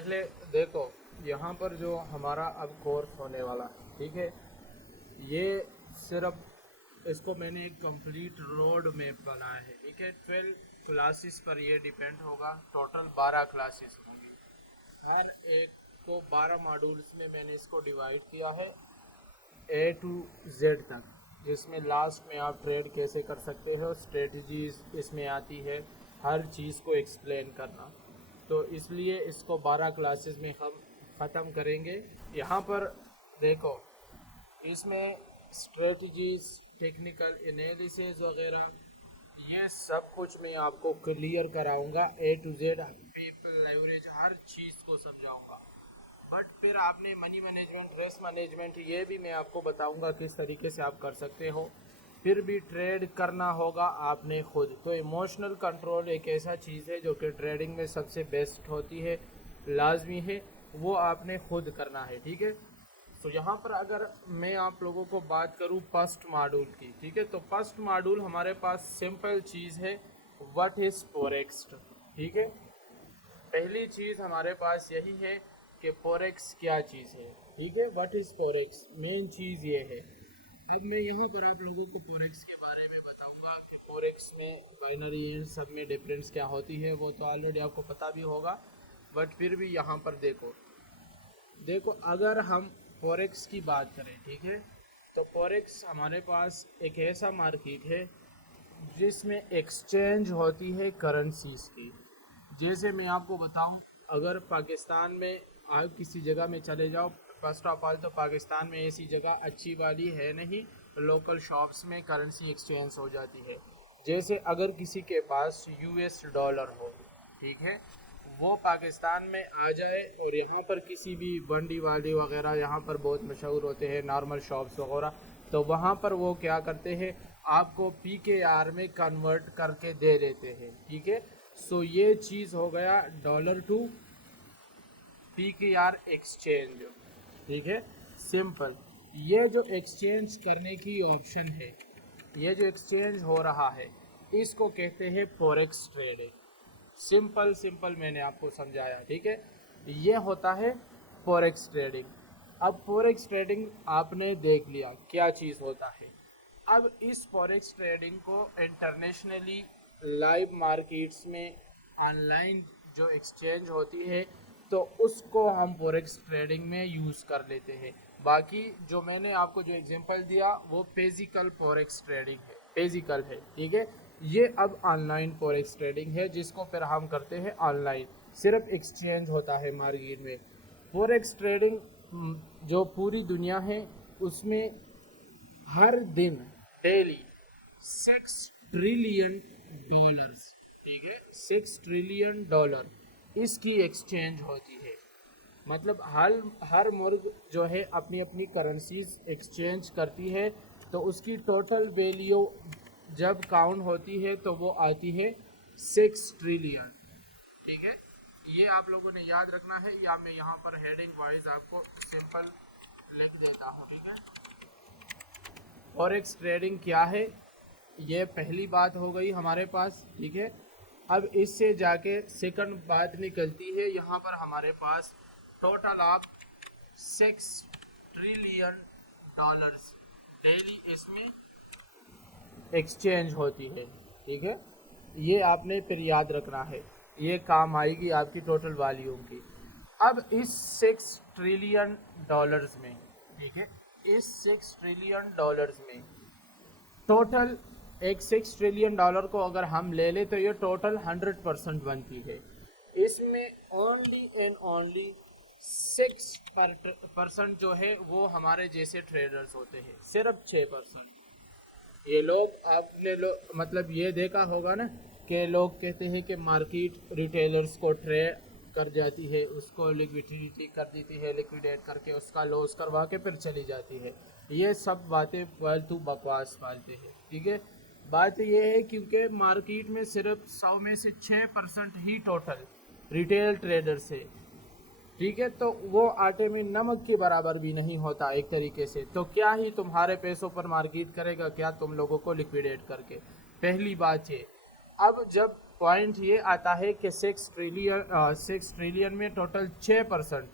पहले देखो, यहाँ पर जो हमारा अब कोर्स होने वाला है, ठीक है, ये सिर्फ इसको मैंने एक कंप्लीट रोड मैप बनाया है, ठीक है। 12 क्लासेस पर ये डिपेंड होगा। टोटल 12 क्लासेस होंगी, हर एक को 12 मॉड्यूल्स में मैंने इसको डिवाइड किया है A to Z तक, जिसमें लास्ट में आप ट्रेड कैसे कर सकते हो, स्ट्रेटजीज इसमें आती है, हर चीज़ को एक्सप्लेन करना। तो इसलिए इसको 12 क्लासेस में हम ख़त्म करेंगे। यहाँ पर देखो, इसमें स्ट्रेटजीज, टेक्निकल एनालिसिस वगैरह, ये सब कुछ मैं आपको क्लियर कराऊंगा। A to Z, people leverage, हर चीज़ को समझाऊंगा। बट फिर आपने मनी मैनेजमेंट, रिस्क मैनेजमेंट, ये भी मैं आपको बताऊंगा किस तरीके से आप कर सकते हो। फिर भी ट्रेड करना होगा आपने खुद। तो इमोशनल कंट्रोल एक ऐसा चीज़ है जो कि ट्रेडिंग में सबसे बेस्ट होती है, लाजमी है, वो आपने खुद करना है, ठीक है। तो यहाँ पर अगर मैं आप लोगों को बात करूँ फर्स्ट मॉड्यूल की, ठीक है, तो फर्स्ट मॉड्यूल हमारे पास सिंपल चीज़ है, व्हाट इज़ फॉरेक्स, ठीक है। पहली चीज़ हमारे पास यही है कि फॉरेक्स क्या चीज़ है, ठीक है। व्हाट इज़ फॉरेक्स, मेन चीज़ ये है। अब मैं यहाँ पर आप लोगों को फॉरेक्स के बारे में बताऊँगा कि फॉरेक्स में बाइनरी एंड सब में डिफरेंस क्या होती है। वो तो ऑलरेडी आपको पता भी होगा, बट फिर भी यहाँ पर देखो अगर हम फॉरेक्स की बात करें, ठीक है, तो फॉरेक्स हमारे पास एक ऐसा मार्केट है जिसमें एक्सचेंज होती है करेंसीज की। जैसे मैं आपको बताऊं, अगर पाकिस्तान में आप किसी जगह में चले जाओ, फर्स्ट ऑफ ऑल तो पाकिस्तान में ऐसी जगह अच्छी वाली है नहीं, लोकल शॉप्स में करेंसी एक्सचेंज हो जाती है। जैसे अगर किसी के पास US डॉलर हो, ठीक है, वो पाकिस्तान में आ जाए और यहाँ पर किसी भी बंडी वाली वगैरह, यहाँ पर बहुत मशहूर होते हैं नॉर्मल शॉप्स वगैरह, तो वहाँ पर वो क्या करते हैं, आपको PKR में कन्वर्ट करके दे देते हैं, ठीक है। सो ये चीज़ हो गया डॉलर टू PKR एक्सचेंज, ठीक है, सिंपल। ये जो एक्सचेंज करने की ऑप्शन है, ये जो एक्सचेंज हो रहा है, इसको कहते हैं फॉरेक्स ट्रेडिंग। सिंपल मैंने आपको समझाया, ठीक है। ये होता है फॉरेक्स ट्रेडिंग। अब फॉरेक्स ट्रेडिंग आपने देख लिया क्या चीज़ होता है। अब इस फॉरेक्स ट्रेडिंग को इंटरनेशनली लाइव मार्केट्स में ऑनलाइन जो एक्सचेंज होती है, तो उसको हम फॉरेक्स ट्रेडिंग में यूज़ कर लेते हैं। बाकी जो मैंने आपको जो एग्जांपल दिया वो फिजिकल फॉरेक्स ट्रेडिंग है, फिजिकल है, ठीक है। ये अब ऑनलाइन फॉरेक्स ट्रेडिंग है, जिसको फिर हम करते हैं ऑनलाइन, सिर्फ एक्सचेंज होता है मार्केट में। फॉरेक्स ट्रेडिंग जो पूरी दुनिया है उसमें हर दिन डेली 6 ट्रिलियन डॉलर्स, ठीक है, 6 ट्रिलियन डॉलर इसकी एक्सचेंज होती है। मतलब हर मुल्क जो है अपनी अपनी करेंसीज एक्सचेंज करती है, तो उसकी टोटल वैल्यू जब काउंट होती है तो वो आती है 6 ट्रिलियन, ठीक है। ये आप लोगों ने याद रखना है, या मैं यहाँ पर हेडिंग वाइज आपको सिंपल लिख देता हूँ, ठीक है। फॉरेक्स ट्रेडिंग क्या है, ये पहली बात हो गई हमारे पास, ठीक है। अब इससे जाके सेकंड बात निकलती है, यहाँ पर हमारे पास total of 6 trillion dollars daily इसमें एक्सचेंज होती है, ठीक है। ये आपने फिर याद रखना है, ये काम आएगी आपकी टोटल वॉल्यूम की। अब इस 6 ट्रिलियन डॉलर्स में, ठीक है, इस 6 ट्रिलियन डॉलर्स में टोटल एक 6 ट्रिलियन डॉलर को अगर हम ले लें तो ये टोटल 100% बनती है। इसमें ओनली एंड ओनली 6% जो है वो हमारे जैसे ट्रेडर्स होते हैं, सिर्फ 6%। ये लोग आपने मतलब ये देखा होगा ना कि लोग कहते हैं कि मार्केट रिटेलर्स को ट्रेड कर जाती है, उसको लिक्विडिटी कर देती है, लिक्विडेट करके उसका लॉस करवा के फिर चली जाती है। ये सब बातें फालतू बकवास पालते हैं, ठीक है। बात ये है क्योंकि मार्केट में सिर्फ 100 में से 6% ही टोटल रिटेल ट्रेडर्स है, ठीक है। तो वो आटे में नमक के बराबर भी नहीं होता एक तरीके से। तो क्या ही तुम्हारे पैसों पर मार्केट करेगा क्या तुम लोगों को लिक्विडेट करके, पहली बात ये। अब जब पॉइंट ये आता है कि 6 ट्रिलियन में टोटल 6%,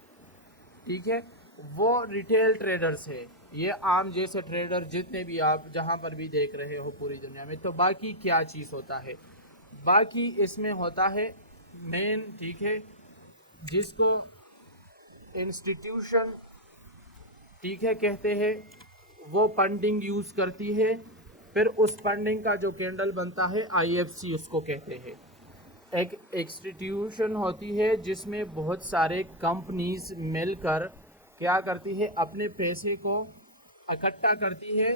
ठीक है, वो रिटेल ट्रेडर्स है। ये आम जैसे ट्रेडर जितने भी आप जहाँ पर भी देख रहे हो पूरी दुनिया में। तो बाकी क्या चीज़ होता है, बाकी इसमें होता है मेन, ठीक है, जिसको इंस्टीट्यूशन, ठीक है, कहते हैं, वो फंडिंग यूज़ करती है। फिर उस फंडिंग का जो कैंडल बनता है IFC उसको कहते हैं। एक इंस्टीट्यूशन होती है जिसमें बहुत सारे कंपनीज मिलकर क्या करती है, अपने पैसे को इकट्ठा करती है,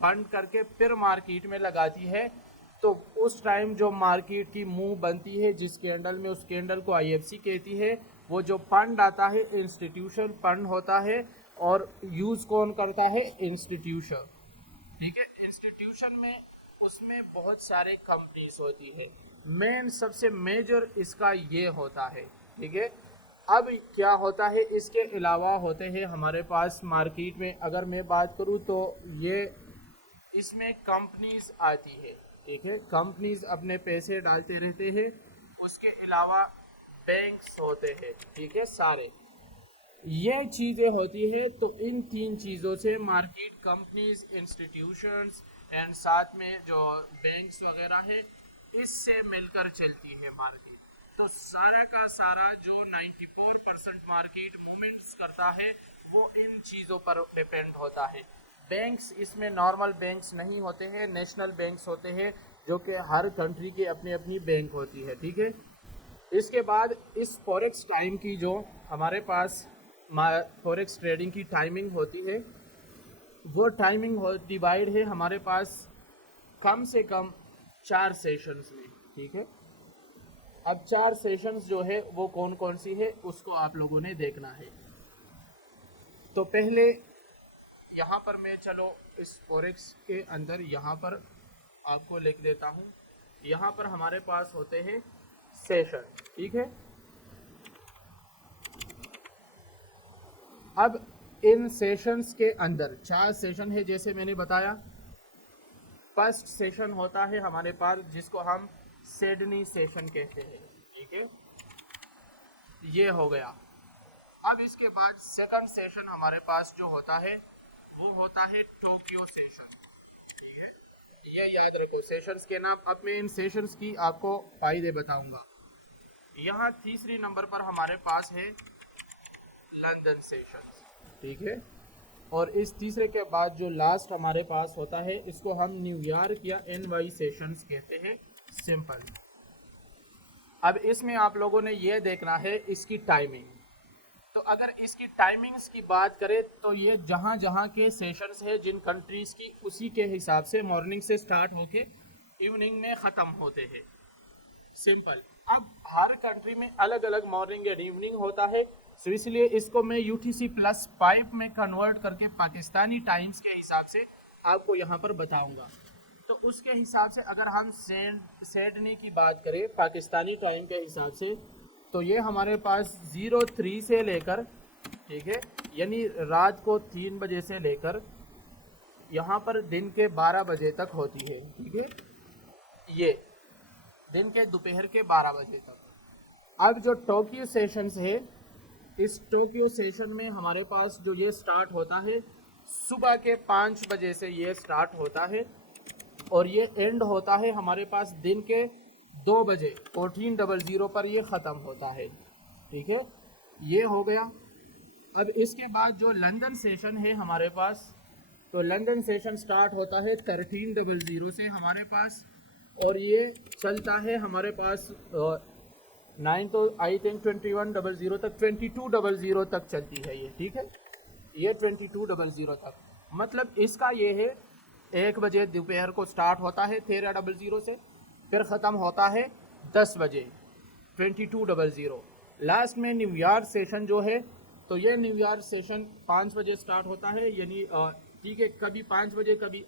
फंड करके फिर मार्केट में लगाती है। तो उस टाइम जो मार्केट की मूव बनती है जिस कैंडल में, उस कैंडल को IFC कहती है। वो जो फंड आता है इंस्टीट्यूशन फंड होता है, और यूज़ कौन करता है, इंस्टीट्यूशन, ठीक है। इंस्टीट्यूशन में उसमें बहुत सारे कंपनीज होती है। मेन सबसे मेजर इसका ये होता है, ठीक है। अब क्या होता है, इसके अलावा होते हैं हमारे पास मार्केट में, अगर मैं बात करूँ तो ये इसमें कंपनीज आती है, ठीक है, कंपनीज अपने पैसे डालते रहते हैं। उसके अलावा बैंक्स होते हैं, ठीक है, सारे ये चीज़ें होती है। तो इन 3 चीज़ों से मार्केट, कंपनीज, इंस्टीट्यूशंस एंड साथ में जो बैंक्स वगैरह है, इससे मिलकर चलती है मार्केट। तो सारा का सारा जो 94% मार्केट मूवमेंट्स करता है वो इन चीज़ों पर डिपेंड होता है। बैंक्स इसमें नॉर्मल बैंक्स नहीं होते हैं, नेशनल बैंक्स होते हैं, जो कि हर कंट्री की अपनी अपनी बैंक होती है, ठीक है। इसके बाद इस फॉरेक्स टाइम की जो हमारे पास फॉरेक्स ट्रेडिंग की टाइमिंग होती है, वो टाइमिंग डिवाइड है हमारे पास कम से कम 4 सेशंस में, ठीक है। अब 4 सेशंस जो है वो कौन कौन सी है उसको आप लोगों ने देखना है। तो पहले यहाँ पर मैं, चलो इस फॉरेक्स के अंदर यहाँ पर आपको लिख देता हूँ। यहाँ पर हमारे पास होते हैं सेशन, ठीक है। अब इन सेशंस के अंदर 4 सेशन है, जैसे मैंने बताया। फर्स्ट सेशन होता है हमारे पास जिसको हम सिडनी सेशन कहते हैं, ठीक है, ये हो गया। अब इसके बाद सेकंड सेशन हमारे पास जो होता है वो होता है टोक्यो सेशन, ठीक है। ये याद रखो सेशंस के नाम। अब मैं इन सेशंस की आपको फायदे बताऊंगा। यहाँ तीसरी नंबर पर हमारे पास है लंदन सेशन, ठीक है। और इस तीसरे के बाद जो लास्ट हमारे पास होता है इसको हम न्यूयॉर्क या NY सेशंस कहते हैं, सिंपल। अब इसमें आप लोगों ने ये देखना है इसकी टाइमिंग। तो अगर इसकी टाइमिंग्स की बात करें तो ये जहाँ जहाँ के सेशंस है जिन कंट्रीज़ की, उसी के हिसाब से मॉर्निंग से स्टार्ट होके इवनिंग में ख़त्म होते हैं, सिंपल। अब हर कंट्री में अलग अलग मॉर्निंग एंड इवनिंग होता है, तो इसलिए इसको मैं UTC+5 में कन्वर्ट करके पाकिस्तानी टाइम्स के हिसाब से आपको यहाँ पर बताऊँगा। तो उसके हिसाब से अगर हम सिडनी की बात करें पाकिस्तानी टाइम के हिसाब से, तो ये हमारे पास 03 से लेकर, ठीक है, यानी रात को 3 बजे से लेकर यहाँ पर दिन के 12 बजे तक होती है, ठीक है, ये दिन के दोपहर के 12 बजे तक। अब जो टोक्यो सेशंस है, इस टोक्यो सेशन में हमारे पास जो ये स्टार्ट होता है सुबह के 5 बजे से ये स्टार्ट होता है, और ये एंड होता है हमारे पास दिन के 2 बजे 14:00 पर ये ख़त्म होता है, ठीक है, ये हो गया। अब इसके बाद जो लंदन सेशन है हमारे पास, तो लंदन सेशन स्टार्ट होता है 13:00 से हमारे पास, और ये चलता है हमारे पास 9 तो आई थिंक 21:00 तक, 22:00 तक चलती है ये, ठीक है, ये 22:00 तक। मतलब इसका ये है 1 बजे दोपहर को स्टार्ट होता है 13:00 से, फिर ख़त्म होता है 10 बजे 22:00। लास्ट में न्यूयॉर्क सेशन जो है, तो ये न्यूयॉर्क सेशन 5 बजे स्टार्ट होता है, यानी ठीक है, कभी 5 बजे, कभी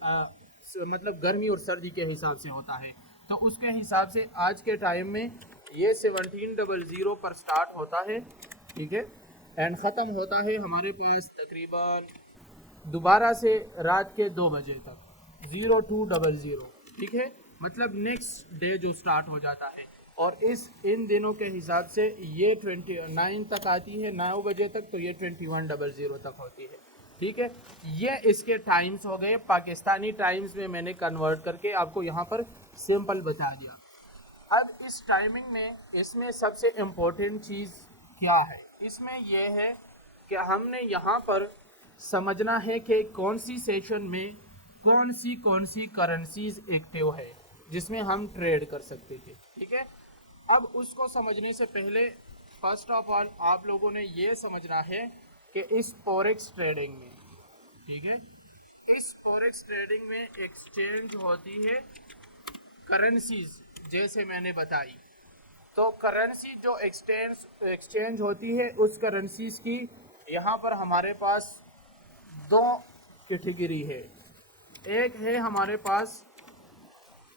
मतलब गर्मी और सर्दी के हिसाब से होता है। तो उसके हिसाब से आज के टाइम में ये 17:00 पर स्टार्ट होता है, ठीक है, एंड ख़त्म होता है हमारे पास तकरीबन दोबारा से रात के 2 बजे तक 02:00, ठीक है। मतलब नेक्स्ट डे जो स्टार्ट हो जाता है, और इन दिनों के हिसाब से ये 29 तक आती है, 9 बजे तक, तो ये 2100 तक होती है। ठीक है, ये इसके टाइम्स हो गए। पाकिस्तानी टाइम्स में मैंने कन्वर्ट करके आपको यहाँ पर सिंपल बता दिया। अब इस टाइमिंग में इसमें सबसे इम्पोर्टेंट चीज़ क्या है, इसमें यह है कि हमने यहाँ पर समझना है कि कौन सी सेशन में कौन सी करेंसीज एक्टिव है जिसमें हम ट्रेड कर सकते थे। ठीक है, अब उसको समझने से पहले फर्स्ट ऑफ ऑल आप लोगों ने ये समझना है कि इस फॉरेक्स ट्रेडिंग में, ठीक है, इस फॉरेक्स ट्रेडिंग में एक्सचेंज होती है करेंसीज, जैसे मैंने बताई। तो करेंसी जो एक्सचेंज होती है उस करेंसीज की यहाँ पर हमारे पास दो कैटेगरी है। एक है हमारे पास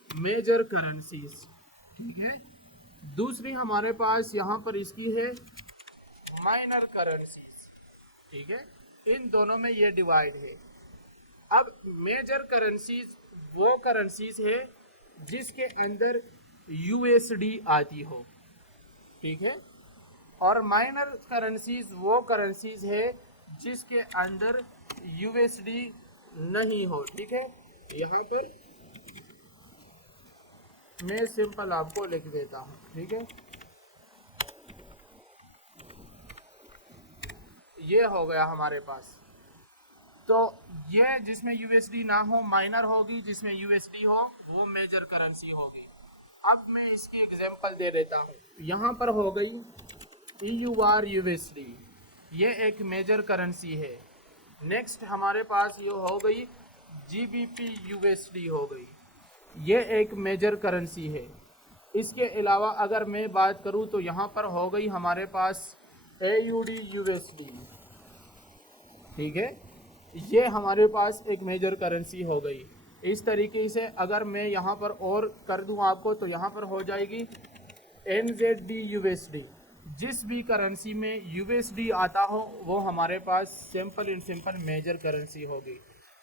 मेजर करेंसीज, ठीक है, दूसरी हमारे पास यहाँ पर इसकी है माइनर करेंसीज। ठीक है, इन दोनों में ये डिवाइड है। अब मेजर करेंसीज वो करेंसीज है जिसके अंदर यूएसडी आती हो, ठीक है, और माइनर करेंसीज वो करेंसीज है जिसके अंदर यूएसडी नहीं हो। ठीक है, यहाँ पर मैं सिंपल आपको लिख देता हूँ। ठीक है, ये हो गया हमारे पास। तो ये जिसमें यूएसडी ना हो माइनर होगी, जिसमें यूएसडी हो वो मेजर करेंसी होगी। अब मैं इसकी एग्जांपल दे देता हूँ। यहाँ पर हो गई EUR USD, ये एक मेजर करेंसी है। नेक्स्ट हमारे पास ये हो गई GBP USD हो गई, ये एक मेजर करेंसी है। इसके अलावा अगर मैं बात करूँ तो यहाँ पर हो गई हमारे पास AUD USD, ठीक है, ये हमारे पास एक मेजर करेंसी हो गई। इस तरीके से अगर मैं यहाँ पर और कर दूँ आपको तो यहाँ पर हो जाएगी NZD USD। जिस भी करेंसी में USD आता हो वो हमारे पास simple and simple major currency होगी।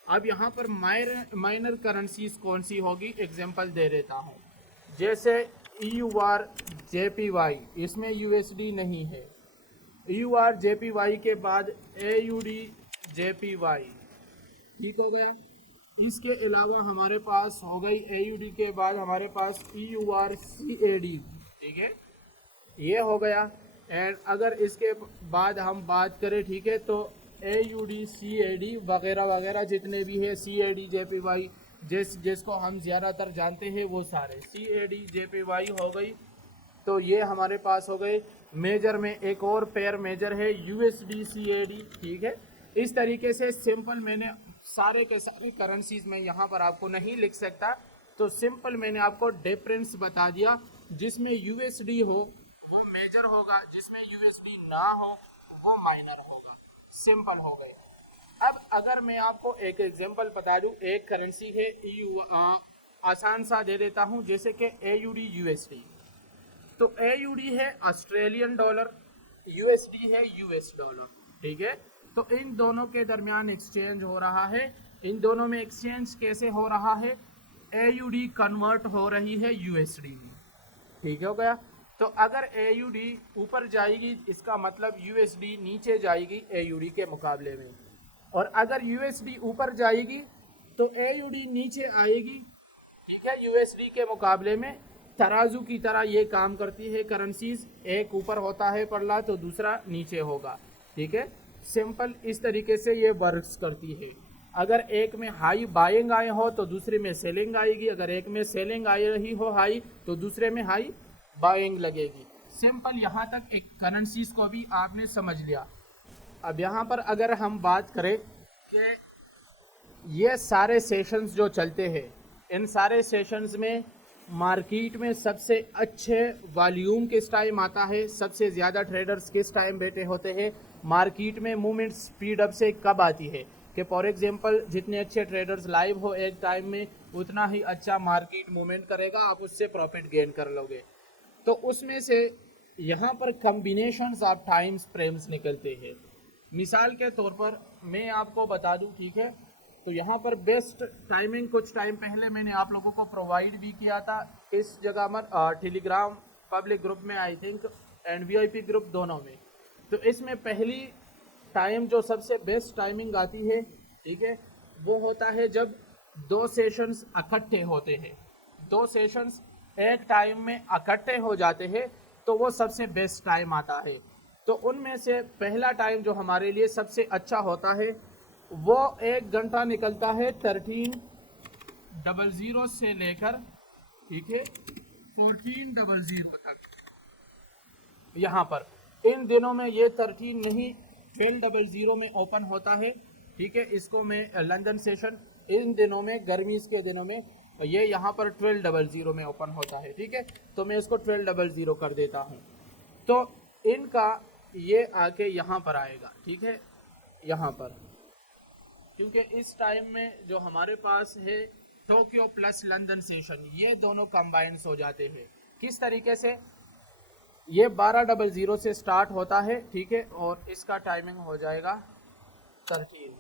अब यहाँ पर माइनर करेंसीज कौन सी होगी, एग्जांपल दे देता हूँ। जैसे EUR JPY, इसमें USD नहीं है। EUR JPY के बाद AUD JPY, ठीक हो गया। इसके अलावा हमारे पास हो गई AUD के बाद हमारे पास EUR CAD, ठीक है, ये हो गया। एंड अगर इसके बाद हम बात करें, ठीक है, तो AUD CAD वगैरह वगैरह जितने भी है, CAD JPY जिसको हम ज़्यादातर जानते हैं वो सारे CAD JPY हो गई। तो ये हमारे पास हो गए मेजर में। एक और पेयर मेजर है USD CAD, ठीक है। इस तरीके से सिंपल मैंने सारे के सारे करेंसीज में यहाँ पर आपको नहीं लिख सकता, तो सिंपल मैंने आपको डिफरेंस बता दिया। जिसमें USD हो वो मेजर होगा, जिसमें USD ना हो वो माइनर होगा। सिंपल हो गए। अब अगर मैं आपको एक एग्जांपल बता दूं, एक करेंसी है आसान सा दे देता हूं, जैसे कि AUD USD। तो AUD है ऑस्ट्रेलियन डॉलर, USD है US डॉलर, ठीक है। तो इन दोनों के दरमियान एक्सचेंज हो रहा है। इन दोनों में एक्सचेंज कैसे हो रहा है, AUD कन्वर्ट हो रही है USD में, ठीक हो गया। तो अगर AUD ऊपर जाएगी इसका मतलब USD नीचे जाएगी AUD के मुकाबले में, और अगर USD ऊपर जाएगी तो AUD नीचे आएगी, ठीक है, USD के मुकाबले में। तराजू की तरह ये काम करती है करेंसीज, एक ऊपर होता है पल्ला तो दूसरा नीचे होगा, ठीक है। सिंपल इस तरीके से ये वर्क्स करती है। अगर एक में हाई बाइंग आए हो तो दूसरे में सेलिंग आएगी, अगर एक में सेलिंग आ रही हो हाई तो दूसरे में हाई बाइंग लगेगी। सिंपल यहाँ तक एक करेंसीज को भी आपने समझ लिया। अब यहाँ पर अगर हम बात करें कि ये सारे सेशंस जो चलते हैं, इन सारे सेशंस में मार्केट में सबसे अच्छे वॉल्यूम किस टाइम आता है, सबसे ज़्यादा ट्रेडर्स किस टाइम बैठे होते हैं, मार्केट में मूवमेंट स्पीड अप से कब आती है, कि फॉर एग्जांपल जितने अच्छे ट्रेडर्स लाइव हो एक टाइम में उतना ही अच्छा मार्केट मूवमेंट करेगा, आप उससे प्रॉफिट गेन कर लोगे। तो उसमें से यहाँ पर कम्बिनेशंस ऑफ टाइम्स फ्रेम्स निकलते हैं। मिसाल के तौर पर मैं आपको बता दूं, ठीक है, तो यहाँ पर बेस्ट टाइमिंग कुछ टाइम पहले मैंने आप लोगों को प्रोवाइड भी किया था इस जगह पर टेलीग्राम पब्लिक ग्रुप में I think and VIP group दोनों में। तो इसमें पहली टाइम जो सबसे बेस्ट टाइमिंग आती है, ठीक है, वो होता है जब दो सेशंस इकट्ठे होते हैं, दो सेशंस एक टाइम में इकट्ठे हो जाते हैं, तो वो सबसे बेस्ट टाइम आता है। तो उनमें से पहला टाइम जो हमारे लिए सबसे अच्छा होता है वो 1 घंटा निकलता है 13:00 से लेकर, ठीक है, 14:00 तक। यहाँ पर इन दिनों में ये 13 नहीं 12:00 में ओपन होता है, ठीक है। इसको मैं लंदन सेशन इन दिनों में, गर्मी के दिनों में, ये यहाँ पर 12:00 में ओपन होता है, ठीक है। तो मैं इसको 12:00 कर देता हूँ। तो इनका ये आके यहाँ पर आएगा, ठीक है, यहाँ पर, क्योंकि इस टाइम में जो हमारे पास है टोक्यो प्लस लंदन सेशन, ये दोनों कंबाइंस हो जाते हैं। किस तरीके से? ये 12:00 से स्टार्ट होता है, ठीक है, और इसका टाइमिंग हो जाएगा 13।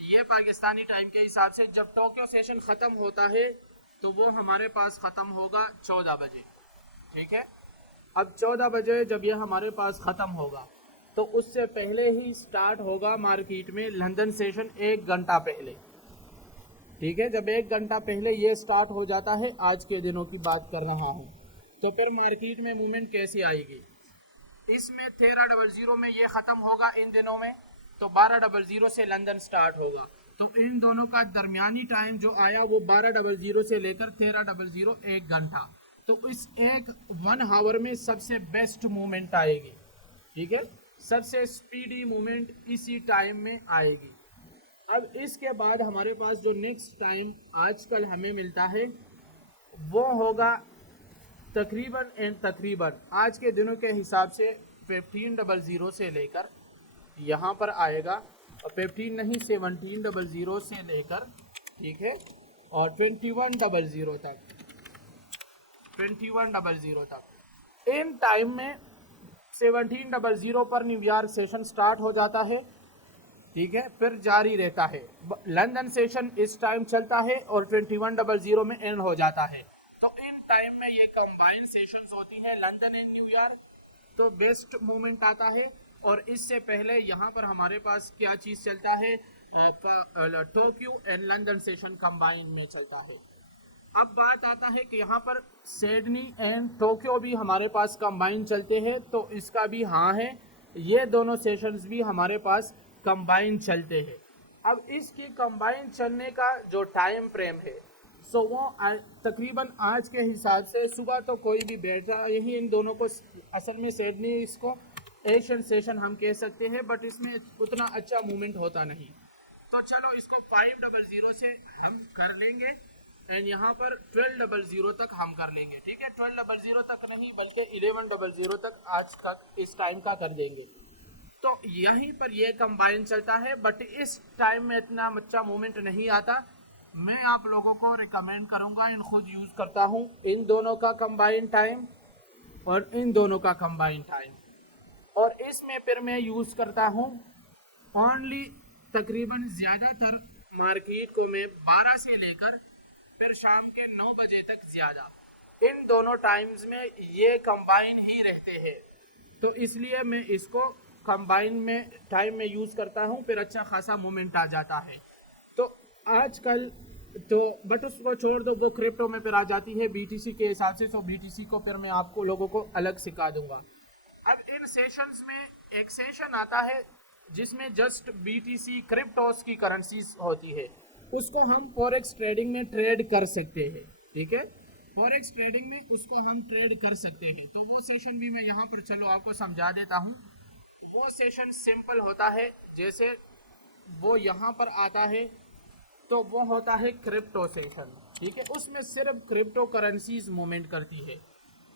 ये पाकिस्तानी टाइम के हिसाब से जब टोक्यो सेशन ख़त्म होता है तो वो हमारे पास ख़त्म होगा 14 बजे, ठीक है। अब 14 बजे जब ये हमारे पास ख़त्म होगा तो उससे पहले ही स्टार्ट होगा मार्केट में लंदन सेशन 1 घंटा पहले, ठीक है। जब 1 घंटा पहले ये स्टार्ट हो जाता है, आज के दिनों की बात कर रहा हूँ, तो फिर मार्केट में मूवमेंट कैसी आएगी? इसमें 13:00 में ये ख़त्म होगा इन दिनों में, तो 12:00 से लंदन स्टार्ट होगा। तो इन दोनों का दरमियानी टाइम जो आया वो 12:00 से लेकर 13:00, 1 घंटा। तो इस 1 आवर में सबसे बेस्ट मूवमेंट आएगी, ठीक है, सबसे स्पीडी मूवमेंट इसी टाइम में आएगी। अब इसके बाद हमारे पास जो नेक्स्ट टाइम आजकल हमें मिलता है वो होगा तकरीबन आज के दिनों के हिसाब से 15:00 से लेकर यहाँ पर आएगा, और 15 नहीं 17:00 से लेकर, ठीक है, और 21:00 तक। इन टाइम में 17:00 पर न्यूयॉर्क सेशन स्टार्ट हो जाता है, ठीक है, फिर जारी रहता है। लंदन सेशन इस टाइम चलता है और 21:00 में एंड हो जाता है। तो इन टाइम में ये कंबाइंड सेशंस होती है लंदन एंड न्यूयॉर्क, तो बेस्ट मूवमेंट आता है। और इससे पहले यहाँ पर हमारे पास क्या चीज़ चलता है? Tokyo and London session combine में चलता है। अब बात आता है कि यहाँ पर सिडनी एंड टोक्यो भी हमारे पास कंबाइन चलते हैं, तो इसका भी हाँ है, ये दोनों सेशंस भी हमारे पास कंबाइन चलते हैं। अब इसकी कंबाइन चलने का जो टाइम फ्रेम है सो वो तकरीबन आज के हिसाब से सुबह तो कोई भी बैठा यही, इन दोनों को असल में सिडनी इसको एशियन सेशन हम कह सकते हैं, बट इसमें उतना अच्छा मूवमेंट होता नहीं। तो चलो इसको 5:00 से हम कर लेंगे एंड यहाँ पर 12:00 तक हम कर लेंगे, ठीक है। 12:00 तक नहीं बल्कि 11:00 तक आज का इस टाइम का कर देंगे। तो यहीं पर ये कंबाइन चलता है, बट इस टाइम में इतना अच्छा मूवमेंट नहीं आता। मैं आप लोगों को रिकमेंड करूँगा, इन खुद यूज़ करता हूँ इन दोनों का कंबाइन टाइम और इन दोनों का कंबाइन टाइम, और इसमें फिर मैं यूज़ करता हूँ ओनली तकरीबन ज़्यादातर मार्केट को मैं 12 से लेकर फिर शाम के 9 बजे तक ज़्यादा, इन दोनों टाइम्स में ये कंबाइन ही रहते हैं। तो इसलिए मैं इसको कंबाइन में टाइम में यूज़ करता हूँ, फिर अच्छा खासा मूवमेंट आ जाता है। तो आजकल तो बट उसको छोड़ दो, वो क्रिप्टो में फिर आ जाती है बीटीसी के हिसाब से, तो बीटीसी को फिर मैं आपको लोगों को अलग सिखा दूंगा। अब इन सेशंस में एक सेशन आता है जिसमें जस्ट बीटीसी क्रिप्टोस की करेंसीज होती है, उसको हम फॉरेक्स ट्रेडिंग में ट्रेड कर सकते हैं, ठीक है। फॉरेक्स ट्रेडिंग में उसको हम ट्रेड कर सकते हैं। तो वो सेशन भी मैं यहाँ पर चलो आपको समझा देता हूँ। वो सेशन सिंपल होता है, जैसे वो यहाँ पर आता है तो वो होता है क्रिप्टो सेशन, ठीक है। उसमें सिर्फ क्रिप्टो करेंसीज मूवमेंट करती है।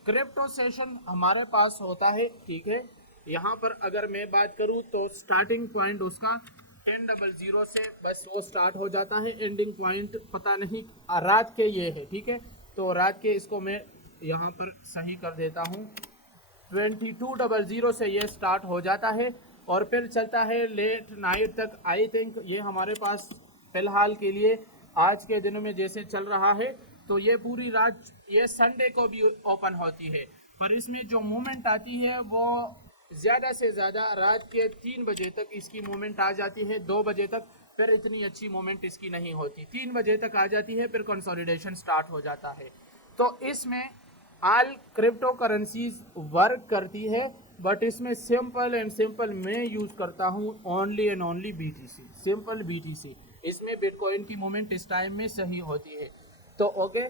क्रिप्टो सेशन हमारे पास होता है, ठीक है। यहाँ पर अगर मैं बात करूँ तो स्टार्टिंग पॉइंट उसका 10:00 से बस वो स्टार्ट हो जाता है, एंडिंग पॉइंट पता नहीं रात के ये है, ठीक है। तो रात के इसको मैं यहाँ पर सही कर देता हूँ, 22:00 से ये स्टार्ट हो जाता है और फिर चलता है लेट नाइट तक। आई थिंक ये हमारे पास फ़िलहाल के लिए आज के दिनों में जैसे चल रहा है तो ये पूरी रात, ये संडे को भी ओपन होती है, पर इसमें जो मूवमेंट आती है वो ज़्यादा से ज़्यादा रात के 3 बजे तक इसकी मूवमेंट आ जाती है, 2 बजे तक फिर इतनी अच्छी मूवमेंट इसकी नहीं होती, 3 बजे तक आ जाती है, फिर कंसोलिडेशन स्टार्ट हो जाता है। तो इसमें ऑल क्रिप्टो करेंसीज वर्क करती है, बट इसमें सिंपल एंड सिंपल मैं यूज़ करता हूँ only and only BTC, simple BTC। इसमें बिटकॉइन की मूवमेंट इस टाइम में सही होती है। तो ओके,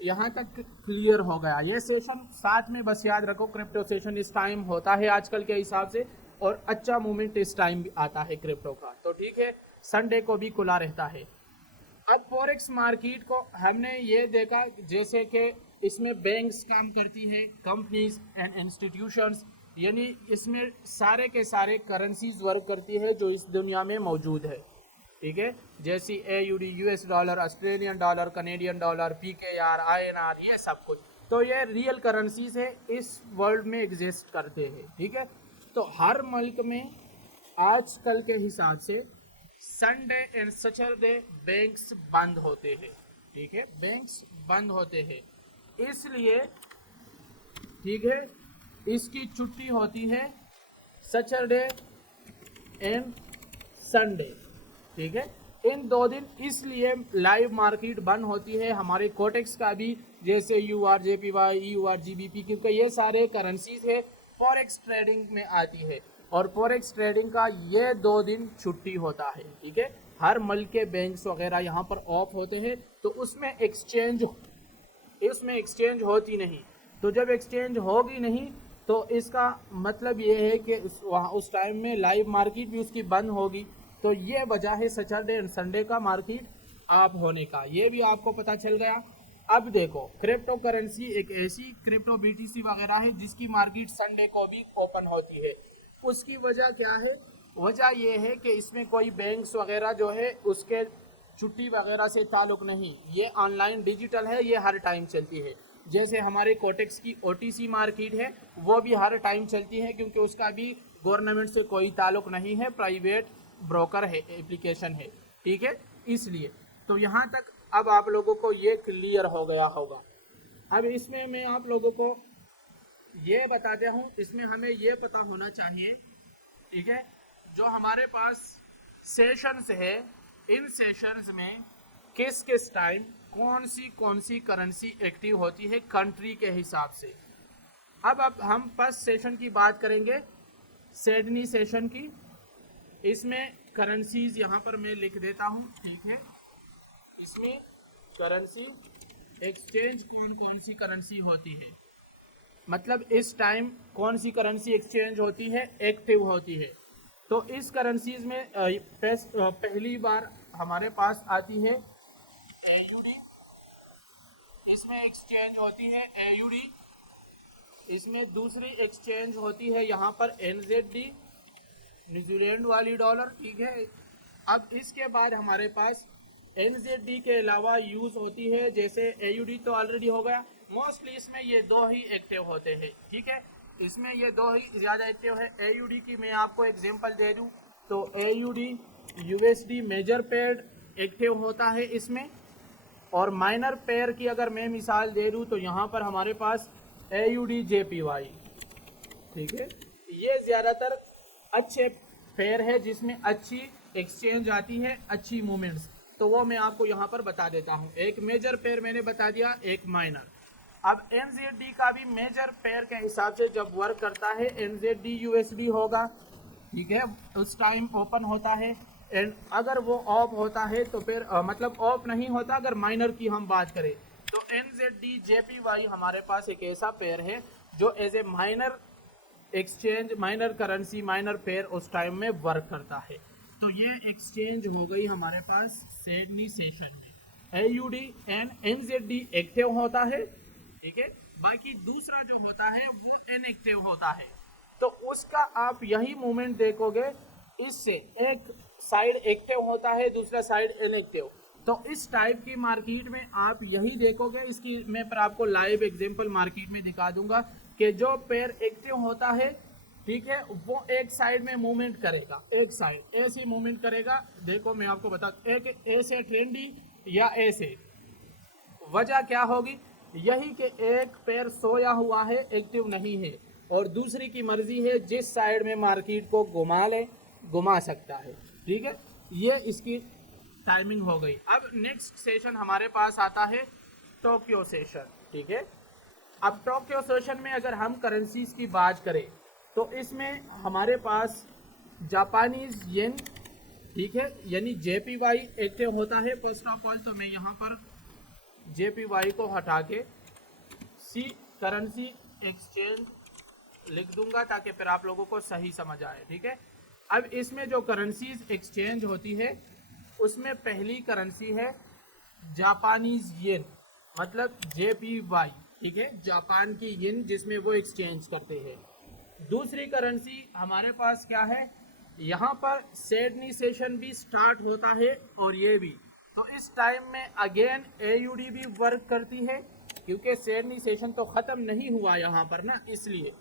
यहाँ तक क्लियर हो गया ये सेशन। साथ में बस याद रखो, क्रिप्टो सेशन इस टाइम होता है आजकल के हिसाब से, और अच्छा मूवमेंट इस टाइम आता है क्रिप्टो का। तो ठीक है, संडे को भी खुला रहता है। अब फॉरेक्स मार्केट को हमने ये देखा जैसे कि इसमें बैंक्स काम करती है, कंपनीज एंड इंस्टीट्यूशंस, यानी इसमें सारे के सारे करेंसीज वर्क करती है जो इस दुनिया में मौजूद है। ठीक है, जैसी AUD, US dollar, Australian dollar, Canadian dollar, PKR, INR, ये सब कुछ। तो ये रियल करेंसीज है, इस वर्ल्ड में एग्जिस्ट करते हैं। ठीक है, तो हर मुल्क में आजकल के हिसाब से संडे एंड सैटरडे बैंक्स बंद होते हैं। ठीक है, बैंक्स बंद होते हैं, इसलिए ठीक है इसकी छुट्टी होती है सैटरडे एंड संडे। ठीक है, इन 2 दिन इसलिए लाइव मार्केट बंद होती है। हमारे कोटेक्स का भी, जैसे URJPY, EURGBP, क्योंकि ये सारे करेंसीज है फॉरेक्स ट्रेडिंग में आती है, और फॉरेक्स ट्रेडिंग का ये 2 दिन छुट्टी होता है। ठीक है, हर मुल्क के बैंक्स वगैरह यहाँ पर ऑफ होते हैं, तो उसमें एक्सचेंज होती नहीं। तो जब एक्सचेंज होगी नहीं तो इसका मतलब ये है कि उस टाइम में लाइव मार्केट भी उसकी बंद होगी। तो ये वजह है सैटरडे एंड संडे का मार्केट ऑफ होने का, ये भी आपको पता चल गया। अब देखो, क्रिप्टो करेंसी एक ऐसी क्रिप्टो BTC वगैरह है जिसकी मार्केट संडे को भी ओपन होती है। उसकी वजह क्या है? वजह ये है कि इसमें कोई बैंक्स वगैरह जो है उसके छुट्टी वगैरह से ताल्लुक नहीं, ये ऑनलाइन डिजिटल है, ये हर टाइम चलती है। जैसे हमारे कोटेक्स की OTC मार्केट है, वो भी हर टाइम चलती है, क्योंकि उसका भी गवर्नमेंट से कोई ताल्लुक नहीं है, प्राइवेट ब्रोकर है, एप्लीकेशन है। ठीक है, इसलिए तो यहाँ तक अब आप लोगों को ये क्लियर हो गया होगा। अब इसमें मैं आप लोगों को ये बताते हूँ, इसमें हमें ये पता होना चाहिए, ठीक है, जो हमारे पास सेशंस है, इन सेशंस में किस किस टाइम कौन सी करेंसी एक्टिव होती है कंट्री के हिसाब से। अब हम फर्स्ट सेशन की बात करेंगे, सिडनी सेशन की। इसमें करेंसीज यहाँ पर मैं लिख देता हूँ। ठीक है, इसमें करेंसी एक्सचेंज कौन सी करेंसी होती है, मतलब इस टाइम कौन सी करेंसी एक्सचेंज होती है, एक्टिव होती है। तो इस करेंसीज में पहली बार हमारे पास आती है AUD, इसमें एक्सचेंज होती है AUD। इसमें दूसरी एक्सचेंज होती है यहाँ पर NZD, न्यूजीलैंड वाली डॉलर। ठीक है, अब इसके बाद हमारे पास NZD के अलावा यूज़ होती है, जैसे AUD तो ऑलरेडी हो गया, मोस्टली इसमें ये 2 ही एक्टिव होते हैं। ठीक है, इसमें ये 2 ही ज़्यादा एक्टिव है। AUD की मैं आपको एग्जांपल दे दूं तो AUD USD major pair active होता है इसमें, और माइनर पेयर की अगर मैं मिसाल दे दूं तो यहाँ पर हमारे पास AUD JPY। ठीक है, ये ज़्यादातर अच्छे पेयर है जिसमें अच्छी एक्सचेंज आती है, अच्छी मूवमेंट्स। तो वो मैं आपको यहाँ पर बता देता हूँ, एक मेजर पेयर मैंने बता दिया, एक माइनर। अब NZD का भी मेजर पेयर के हिसाब से जब वर्क करता है, NZD USD होगा। ठीक है, उस टाइम ओपन होता है, एंड अगर वो ऑफ होता है तो फिर मतलब ऑफ नहीं होता, अगर माइनर की हम बात करें तो NZD JPY हमारे पास एक ऐसा पेयर है जो as a minor exchange, minor currency, minor pair उस टाइम में वर्क करता है। तो ये एक्सचेंज हो गई हमारे पास सिडनी सेशन में। AUD एंड NZD एक्टिव होता है। ठीक है, बाकी दूसरा जो होता है वो इनएक्टिव होता है। तो उसका आप यही मूवमेंट देखोगे, इससे एक साइड एक्टिव होता है, दूसरा साइड इनएक्टिव। तो इस टाइप की मार्केट में आप यही देखोगे। इसकी मैं पर आपको लाइव एग्जांपल मार्केट में दिखा दूंगा कि जो पेयर एक्टिव होता है, ठीक है, वो एक साइड में मूवमेंट करेगा, एक साइड ऐसे मूवमेंट करेगा। देखो मैं आपको बता, एक ऐसे ट्रेंडी या ऐसे वजह क्या होगी? यही कि एक पैर सोया हुआ है, एक्टिव नहीं है, और दूसरी की मर्जी है जिस साइड में मार्केट को घुमा ले घुमा सकता है। ठीक है, ये इसकी टाइमिंग हो गई। अब नेक्स्ट सेशन हमारे पास आता है टोक्यो सेशन। ठीक है, अब टोक्यो सेशन में अगर हम करेंसीज की बात करें तो इसमें हमारे पास जापानीज येन, ठीक है, यानी JPY एक्टिव होता है। फर्स्ट ऑफ ऑल तो मैं यहाँ पर JPY को हटा के सी करेंसी एक्सचेंज लिख दूंगा ताकि फिर आप लोगों को सही समझ आए। ठीक है, अब इसमें जो करेंसीज एक्सचेंज होती है उसमें पहली करेंसी है जापानीज येन, मतलब JPY। ठीक है, जापान की येन जिसमें वो एक्सचेंज करते हैं। दूसरी करेंसी हमारे पास क्या है? यहाँ पर सिडनी सेशन भी स्टार्ट होता है और ये भी, तो इस टाइम में अगेन AUD भी वर्क करती है क्योंकि सिडनी सेशन तो ख़त्म नहीं हुआ यहाँ पर ना, इसलिए।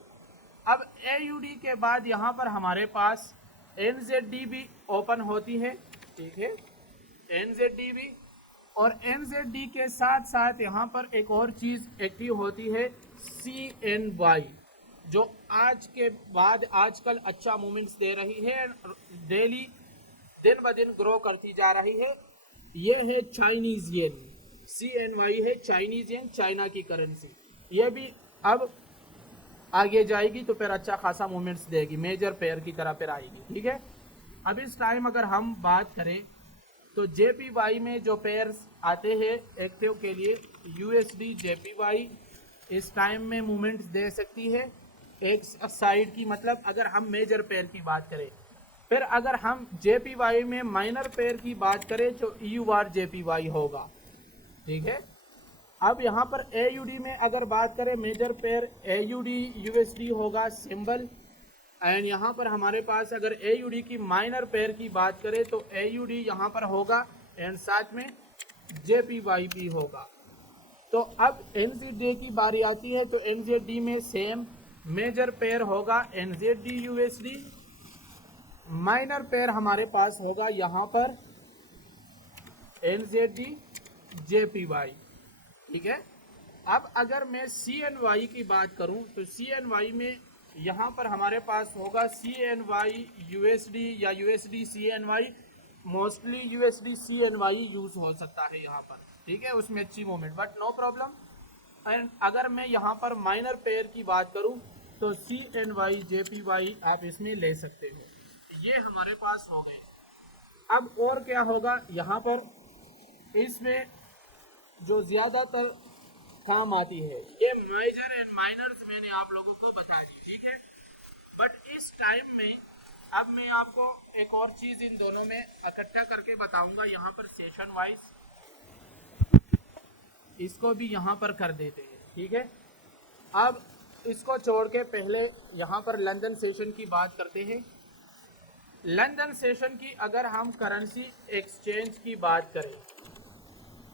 अब AUD के बाद यहाँ पर हमारे पास NZD भी ओपन होती है। ठीक है, NZD भी, और NZD के साथ साथ यहाँ पर एक और चीज़ एक्टिव होती है CNY, जो आज के बाद आजकल अच्छा मूवमेंट्स दे रही है, डेली दिन ब दिन ग्रो करती जा रही है। ये है चाइनीज येन, CNY है चाइनीज येन, चाइना की करेंसी। ये भी अब आगे जाएगी तो फिर अच्छा खासा मूवमेंट्स देगी, मेजर पेयर की तरह फिर आएगी। ठीक है, अब इस टाइम अगर हम बात करें तो JPY में जो पेयर्स आते हैं एक्टिव के लिए, USD JPY इस टाइम में मूवमेंट्स दे सकती है एक साइड की, मतलब अगर हम मेजर पेयर की बात करें। फिर अगर हम JPY में माइनर पेयर की बात करें तो EUR JPY होगा। ठीक है, अब यहाँ पर AUD में अगर बात करें मेजर पेयर AUD USD होगा सिंबल, एंड यहाँ पर हमारे पास अगर AUD की माइनर पेयर की बात करें तो AUD यहाँ पर होगा एंड साथ में JPY भी होगा। तो अब NZD की बारी आती है तो NZD में सेम मेजर पेयर होगा NZD USD, माइनर पेयर हमारे पास होगा यहाँ पर NZD JPY। ठीक है, अब अगर मैं CNY की बात करूं तो CNY में यहाँ पर हमारे पास होगा CNY USD या USD CNY, mostly USD CNY use हो सकता है यहाँ पर। ठीक है, उसमें अच्छी movement, but no problem. And अगर मैं यहाँ पर माइनर पेयर की बात करूँ तो CNY JPY आप इसमें ले सकते हो। ये हमारे पास हो गए। अब और क्या होगा यहाँ पर, इसमें जो ज़्यादातर काम आती है ये मेजर एंड माइनर्स मैंने आप लोगों को बता दी। ठीक है, बट इस टाइम में अब मैं आपको एक और चीज़ इन दोनों में इकट्ठा करके बताऊंगा। यहाँ पर सेशन वाइज इसको भी यहाँ पर कर देते हैं। ठीक है, अब इसको छोड़ के पहले यहाँ पर लंदन सेशन की बात करते हैं। लंदन सेशन की अगर हम करेंसी एक्सचेंज की बात करें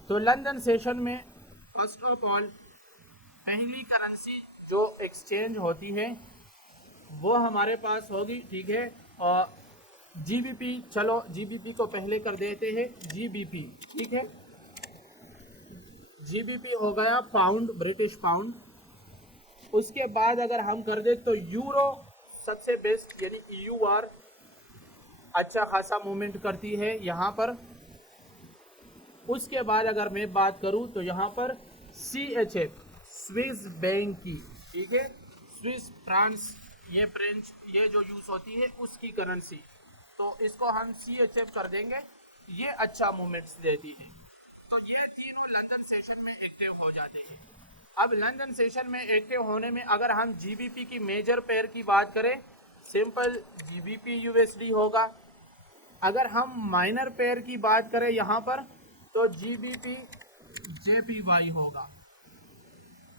तो लंदन सेशन में फर्स्ट ऑफ ऑल पहली करेंसी जो एक्सचेंज होती है वो हमारे पास होगी। ठीक है, और GBP, चलो GBP को पहले कर देते हैं GBP। ठीक है, GBP हो गया पाउंड, ब्रिटिश पाउंड। उसके बाद अगर हम कर दे तो यूरो सबसे बेस्ट, यानी EUR अच्छा खासा मूवमेंट करती है यहाँ पर। उसके बाद अगर मैं बात करूँ तो यहाँ पर CHF, स्विस बैंक की, ठीक है, स्विस फ्रांस, ये फ्रेंच, ये जो यूज़ होती है उसकी करेंसी, तो इसको हम CHF कर देंगे। ये अच्छा मूवमेंट्स देती है। तो ये तीनों लंदन सेशन में एक्टिव हो जाते हैं। अब लंदन सेशन में एक्टिव होने में अगर हम GBP की मेजर पेयर की बात करें, सिंपल GBP USD होगा। अगर हम माइनर पेयर की बात करें यहाँ पर तो GBP JPY होगा।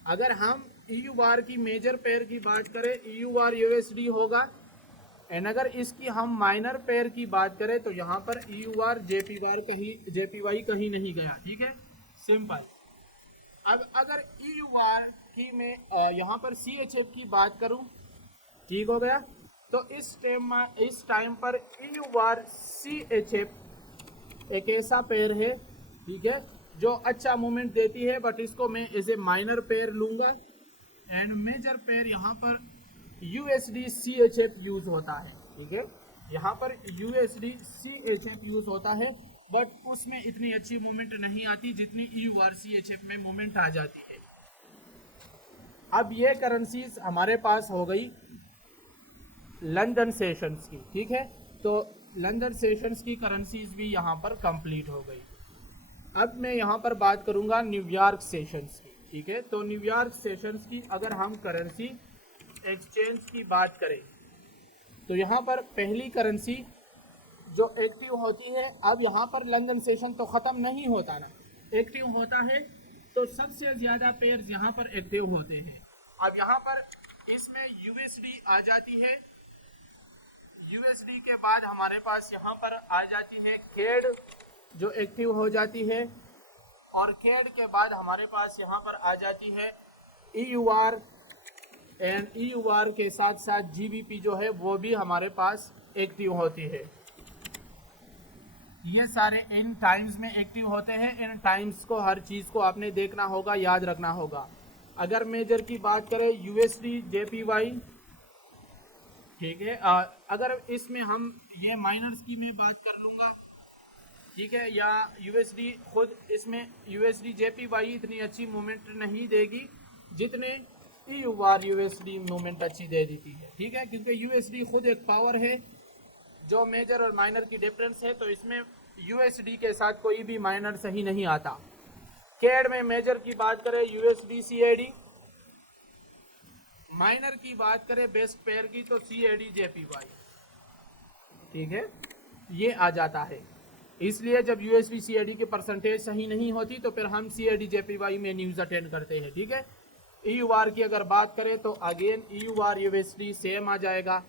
अगर हम EUR की मेजर पेयर की बात करें EUR USD होगा। एंड अगर इसकी हम माइनर पेयर की बात करें तो यहाँ पर EUR JPY कहीं नहीं गया। ठीक है, सिंपल। अब अगर EUR की मैं यहाँ पर CHF की बात करूँ, ठीक हो गया, तो इस टाइम पर EUR CHF एक ऐसा पेयर है, ठीक है, जो अच्छा मूवमेंट देती है, बट इसको मैं एज ए माइनर पेयर लूंगा। एंड मेजर पेयर यहाँ पर USD CHF यूज होता है, ठीक है। यहाँ पर USD CHF यूज होता है, बट उसमें इतनी अच्छी मूवमेंट नहीं आती जितनी EUR CHF में मूवमेंट आ जाती है। अब ये करेंसीज हमारे पास हो गई लंदन सेशंस की, ठीक है। तो लंदन सेशंस की करेंसीज भी यहाँ पर कंप्लीट हो गई। अब मैं यहाँ पर बात करूँगा न्यूयॉर्क सेशंस की, ठीक है। तो न्यूयॉर्क सेशंस की अगर हम करेंसी एक्सचेंज की बात करें तो यहाँ पर पहली करेंसी जो एक्टिव होती है, अब यहाँ पर लंदन सेशन तो ख़त्म नहीं होता ना, एक्टिव होता है तो सबसे ज़्यादा पेयर्स यहाँ पर एक्टिव होते हैं। अब यहाँ पर इसमें USD आ जाती है, USD के बाद हमारे पास यहाँ पर आ जाती है CAD जो एक्टिव हो जाती है, और CAD के बाद हमारे पास यहाँ पर आ जाती है EUR, एंड EUR के साथ साथ GBP जो है वो भी हमारे पास एक्टिव होती है। ये सारे इन टाइम्स में एक्टिव होते हैं। इन टाइम्स को हर चीज़ को आपने देखना होगा, याद रखना होगा। अगर मेजर की बात करें USD JPY, ठीक है। अगर इसमें हम ये माइनर्स की मैं बात कर लूँगा, ठीक है, या USD खुद, इसमें USD JPY इतनी अच्छी मूवमेंट नहीं देगी जितने EUR USD मूवमेंट अच्छी दे देती है, ठीक है, क्योंकि USD खुद एक पावर है जो मेजर और माइनर की डिफरेंस है। तो इसमें USD के साथ कोई भी माइनर सही नहीं आता। CAD में मेजर की बात करें USD CAD, माइनर की बात करें बेस्ट पेयर की तो CAD JPY, ठीक है, ये आ जाता है। इसलिए जब USD CAD की परसेंटेज सही नहीं होती तो फिर हम CAD JPY में न्यूज़ अटेंड करते हैं, ठीक है। EUR की अगर बात करें तो अगेन EUR USD सेम आ जाएगा।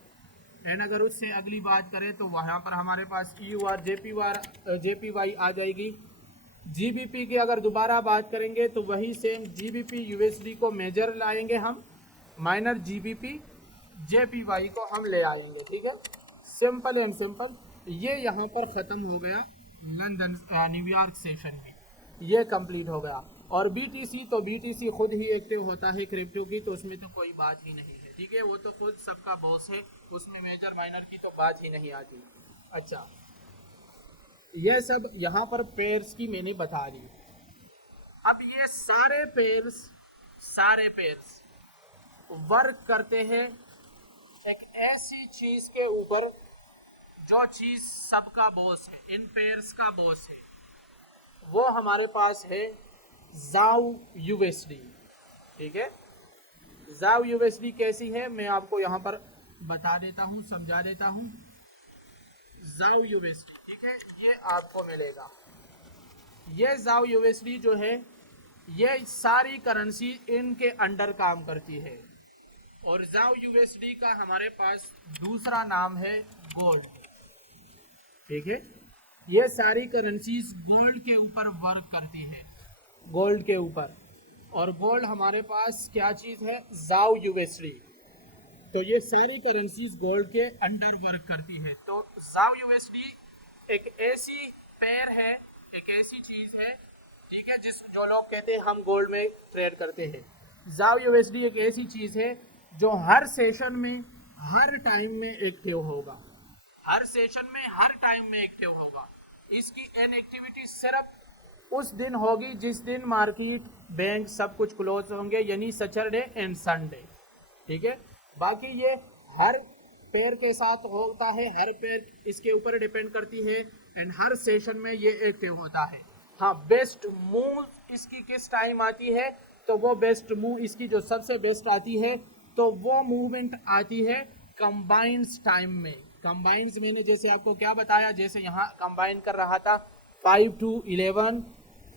एंड अगर उससे अगली बात करें तो वहाँ पर हमारे पास EUR JPY आ जाएगी। GBP की अगर दोबारा बात करेंगे तो वही सेम GBP USD को मेजर लाएंगे हम, माइनर GBP JPY को हम ले आएंगे, ठीक है। Simple and simple. ये यहाँ पर ख़त्म हो गया लंदन न्यूयॉर्क सेशन में, ये कंप्लीट हो गया। और BTC तो BTC खुद ही एक्टिव होता है क्रिप्टो की, तो उसमें तो कोई बात ही नहीं है, ठीक है, वो तो खुद सबका बॉस है, उसमें मेजर माइनर की तो बात ही नहीं आती। अच्छा, ये सब यहाँ पर पेयर्स की मैंने बता दी। अब ये सारे पेयर्स वर्क करते हैं एक ऐसी चीज के ऊपर जो चीज सबका बॉस है, इन पेयर्स का बॉस है, वो हमारे पास है जाऊ USD, ठीक है। जाऊ USD कैसी है मैं आपको यहाँ पर बता देता हूँ, समझा देता हूँ। जाऊ USD, ठीक है, ये आपको मिलेगा। ये जाऊ USD जो है, ये सारी करेंसी इनके अंडर काम करती है। और जाऊ USD का हमारे पास दूसरा नाम है गोल्ड, ठीक है। ये सारी करेंसीज गोल्ड के ऊपर वर्क करती है, गोल्ड के ऊपर। और गोल्ड हमारे पास क्या चीज़ है, जाऊ USD। तो ये सारी करेंसीज गोल्ड के अंडर वर्क करती है। तो जाऊ USD एक ऐसी पेयर है, एक ऐसी चीज़ है, ठीक है, जो लोग कहते हैं हम गोल्ड में ट्रेड करते हैं। जाऊ USD एक ऐसी चीज़ है जो हर सेशन में हर टाइम में एक्टिव होगा, हर सेशन में हर टाइम में एक्टिव होगा। इसकी इनएक्टिविटी सिर्फ उस दिन होगी जिस दिन मार्केट, बैंक सब कुछ क्लोज होंगे, यानी सैटरडे एंड संडे, ठीक है। बाकी ये हर पेयर के साथ होता है, हर पेयर इसके ऊपर डिपेंड करती है, एंड हर सेशन में ये एक्टिव होता है। हाँ, बेस्ट मूव इसकी किस टाइम आती है, तो वो बेस्ट मूव इसकी जो सबसे बेस्ट आती है तो वो मूवमेंट आती है कंबाइंस टाइम में। कंबाइंस मैंने जैसे आपको क्या बताया, जैसे यहाँ कंबाइन कर रहा था 5 to 11,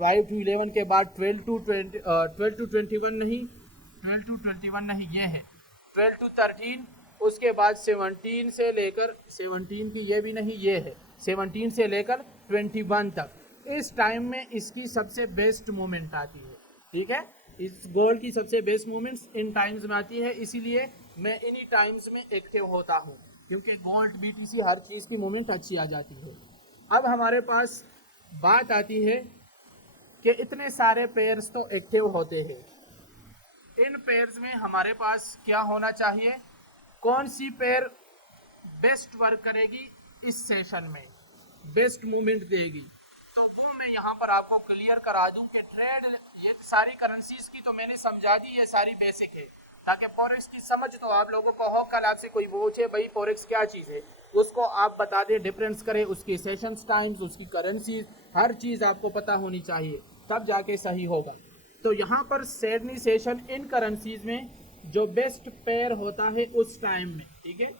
5 to 11 के बाद 12 to 21 नहीं, 12 to 21 नहीं, ये है 12 to 13, उसके बाद 17 से लेकर 17 की ये भी नहीं, ये है 17 से लेकर 21 तक। इस टाइम में इसकी सबसे बेस्ट मूवमेंट आती है, ठीक है। इस गोल्ड की सबसे बेस्ट मूवमेंट्स इन टाइम्स में आती है, इसीलिए मैं इन्हीं टाइम्स में एक्टिव होता हूँ, क्योंकि गोल्ड BTC हर चीज़ की मूवमेंट अच्छी आ जाती है। अब हमारे पास बात आती है कि इतने सारे पेयर्स तो एक्टिव होते हैं। इन पेयर्स में हमारे पास क्या होना चाहिए, कौन सी पेयर बेस्ट वर्क करेगी इस सेशन में, बेस्ट मूवमेंट देगी। तो वो मैं यहाँ पर आपको क्लियर करा दूं कि ट्रेड, ये सारी करेंसीज की तो मैंने समझा दी, ये सारी बेसिक है, ताकि फॉरेक्स की समझ तो आप लोगों को हो। कल आपसे कोई पूछे भाई फॉरेक्स क्या चीज़ है, उसको आप बता दें, डिफरेंस करें, उसकी सेशंस टाइम्स, उसकी करेंसीज, हर चीज़ आपको पता होनी चाहिए, तब जाके सही होगा। तो यहाँ पर सिडनी सेशन इन करेंसीज में जो बेस्ट पेयर होता है उस टाइम में, ठीक है,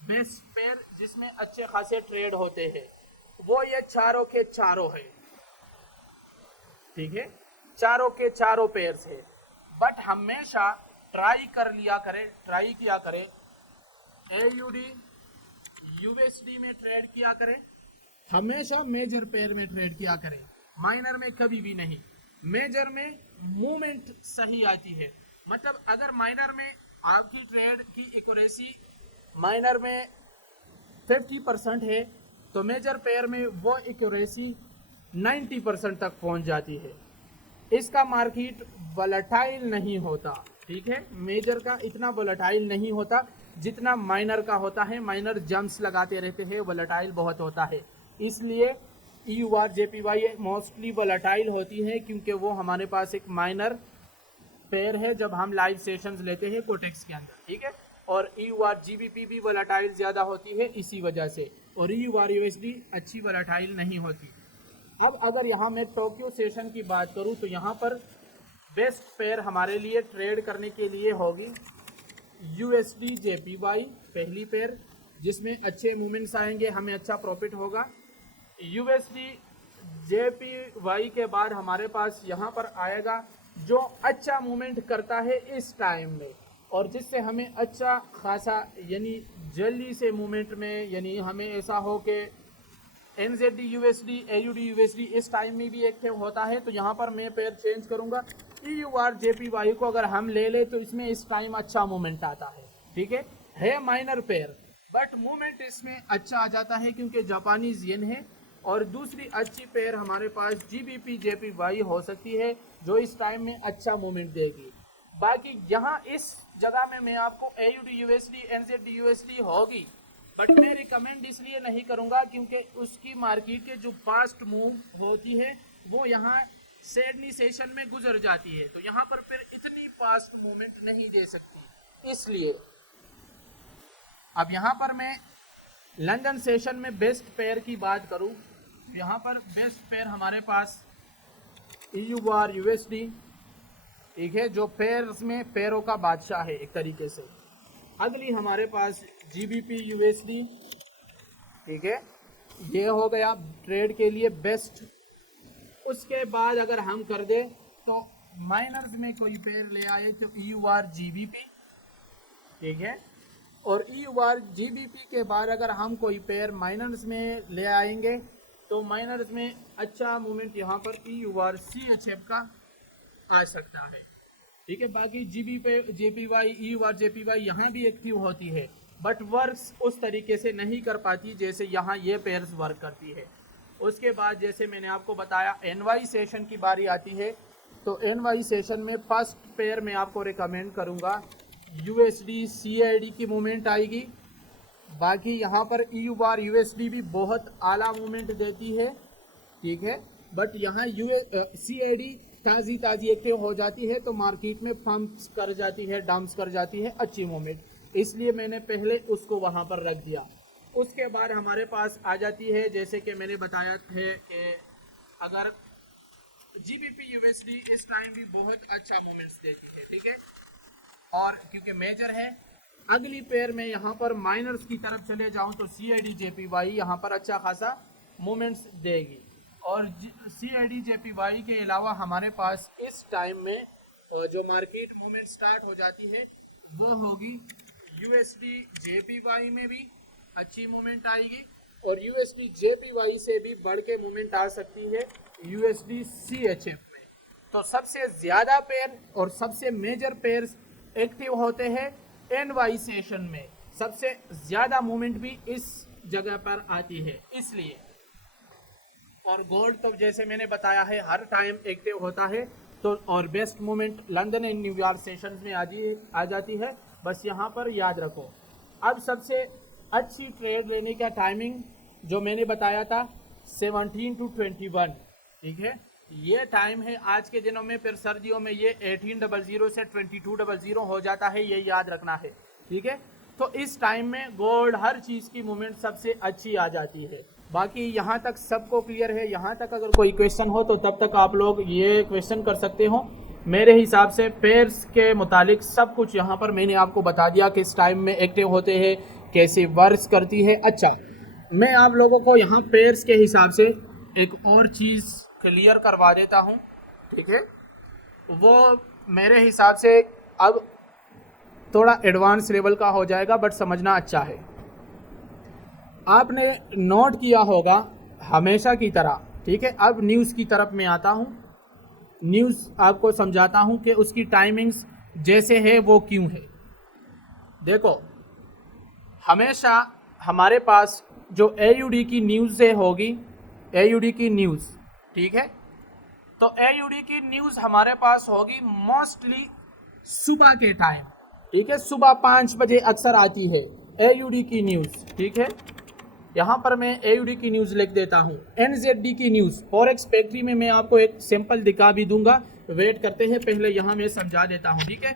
बेस्ट पेयर जिसमें अच्छे खासे ट्रेड होते हैं, वो ये चारों के चारों है, ठीक है, चारों के चारों पेयर्स है। बट हमेशा ट्राई किया करें AUD USD में ट्रेड किया करें, हमेशा मेजर पेयर में ट्रेड किया करें, माइनर में कभी भी नहीं। मेजर में मूवमेंट सही आती है, मतलब अगर माइनर में आपकी ट्रेड की एक्यूरेसी माइनर में 50% है, तो मेजर पेयर में वो एक्यूरेसी 90% तक पहुंच जाती है। इसका मार्केट वोलेटाइल नहीं होता, ठीक है, मेजर का इतना वोलेटाइल नहीं होता जितना माइनर का होता है। माइनर जंप्स लगाते रहते हैं, वोलेटाइल बहुत होता है, इसलिए EUR JPY मोस्टली वोलेटाइल होती है, क्योंकि वो हमारे पास एक माइनर पेयर है जब हम लाइव सेशंस लेते हैं कोटेक्स के अंदर, ठीक है। और EUR GBP भी वोलेटाइल ज़्यादा होती है इसी वजह से, और EUR USD अच्छी वोलेटाइल नहीं होती। अब अगर यहाँ मैं टोक्यो सेशन की बात करूँ तो यहाँ पर बेस्ट पेयर हमारे लिए ट्रेड करने के लिए होगी USD JPY, पहली पेयर जिसमें अच्छे मूवमेंट्स आएंगे, हमें अच्छा प्रॉफिट होगा। USD JPY के बाद हमारे पास यहाँ पर आएगा जो अच्छा मूवमेंट करता है इस टाइम में, और जिससे हमें अच्छा खासा यानी जल्दी से मूवमेंट में, यानी हमें ऐसा हो कि NZD USD AUD USD इस टाइम में भी एक्टिव होता है, तो यहाँ पर मैं पेयर चेंज करूँगा। EUR JPY को अगर हम ले ले तो इसमें इस टाइम अच्छा मूवमेंट आता है, ठीक है माइनर पेयर, बट मूवमेंट इसमें अच्छा आ जाता है क्योंकि जापानीज येन है। और दूसरी अच्छी पेयर हमारे पास GBP JPY हो सकती है जो इस टाइम में अच्छा मूवमेंट देगी। बाकी यहाँ इस जगह में मैं आपको AUD USD NZD USD होगी, बट मैं रिकमेंड इसलिए नहीं करूँगा क्योंकि उसकी मार्केट के जो फास्ट मूव होती है वो यहाँ सिडनी सेशन में गुजर जाती है, तो यहाँ पर फिर इतनी फास्ट मूवमेंट नहीं दे सकती। इसलिए अब यहाँ पर मैं लंदन सेशन में बेस्ट पेयर की बात करूँ, यहाँ पर बेस्ट पेयर हमारे पास EUR USD, ठीक है, जो पेयर्स में पेयरों का बादशाह है एक तरीके से। अगली हमारे पास GBP USD, ठीक है, ये हो गया ट्रेड के लिए बेस्ट। उसके बाद अगर हम कर दे तो माइनर्स में कोई पेयर ले आए तो EUR GBP, ठीक है, और EUR GBP के बाद अगर हम कोई पेयर माइनर्स में ले आएंगे तो माइनर्स में अच्छा मूवमेंट यहाँ पर EUR CHF का आ सकता है, ठीक है। बाकी JPY EUR JPY यहाँ भी एक्टिव होती है, बट वर्क्स उस तरीके से नहीं कर पाती जैसे यहाँ ये पेयर्स वर्क करती है। उसके बाद जैसे मैंने आपको बताया NY सेशन की बारी आती है, तो NY सेशन में फर्स्ट पेयर मैं आपको रिकमेंड करूँगा USD CAD की मूवमेंट आएगी। बाकी यहाँ पर EUR USD भी बहुत आला मूवमेंट देती है, ठीक है, बट यहाँ CAD ताज़ी एक्टिव हो जाती है तो मार्केट में पंप्स कर जाती है, डंप्स कर जाती है अच्छी मूवमेंट, इसलिए मैंने पहले उसको वहाँ पर रख दिया। उसके बाद हमारे पास आ जाती है, जैसे कि मैंने बताया है कि अगर GBP USD इस टाइम भी बहुत अच्छा मूवमेंट्स देती है, ठीक है, और क्योंकि मेजर है। अगली पेयर में यहाँ पर माइनर्स की तरफ चले जाऊँ तो CAD JPY यहाँ पर अच्छा खासा मूवमेंट्स देगी, और CAD JPY के अलावा हमारे पास इस टाइम में जो मार्केट मूवमेंट स्टार्ट हो जाती है वो होगी USD JPY में भी अच्छी मूवमेंट आएगी, और USD JPY से भी बढ़ के मूवमेंट आ सकती है USD CHF में। तो सबसे ज़्यादा पेयर और सबसे मेजर पेयर्स एक्टिव होते हैं NY सेशन में, सबसे ज़्यादा मूवमेंट भी इस जगह पर आती है। इसलिए और गोल्ड तो जैसे मैंने बताया है हर टाइम एक्टिव होता है। तो और best moment London and New York sessions में आ जाती है, बस यहाँ पर याद रखो। अब सबसे अच्छी ट्रेड लेने का टाइमिंग जो मैंने बताया था 17 to 21, ठीक है, ये टाइम है आज के दिनों में। फिर सर्दियों में ये 1800 से 2200 हो जाता है, ये याद रखना है, ठीक है। तो इस टाइम में गोल्ड हर चीज़ की मूवमेंट सबसे अच्छी आ जाती है। बाकी यहाँ तक सबको क्लियर है? यहाँ तक अगर कोई क्वेश्चन हो तो तब तक आप लोग ये क्वेश्चन कर सकते हो। मेरे हिसाब से पेयर्स के मुतालिक सब कुछ यहाँ पर मैंने आपको बता दिया, किस टाइम में एक्टिव होते हैं, कैसे वर्क करती है। अच्छा, मैं आप लोगों को यहाँ पेयर्स के हिसाब से एक और चीज़ क्लियर करवा देता हूँ, ठीक है। वो मेरे हिसाब से अब थोड़ा एडवांस लेवल का हो जाएगा, बट समझना अच्छा है। आपने नोट किया होगा हमेशा की तरह, ठीक है। अब न्यूज़ की तरफ मैं आता हूँ, न्यूज़ आपको समझाता हूँ कि उसकी टाइमिंग्स जैसे है वो क्यों है। देखो, हमेशा हमारे पास जो AUD की न्यूज़ होगी, AUD की न्यूज़, ठीक है, तो AUD की न्यूज़ हमारे पास होगी मोस्टली सुबह के टाइम, ठीक है। सुबह 5 बजे अक्सर आती है AUD की न्यूज़, ठीक है। यहाँ पर मैं AUD की न्यूज़ लिख देता हूँ। NZD की न्यूज़, फॉरेक्स फैक्ट्री में मैं आपको एक सिंपल दिखा भी दूंगा, वेट करते हैं, पहले यहाँ मैं समझा देता हूँ, ठीक है।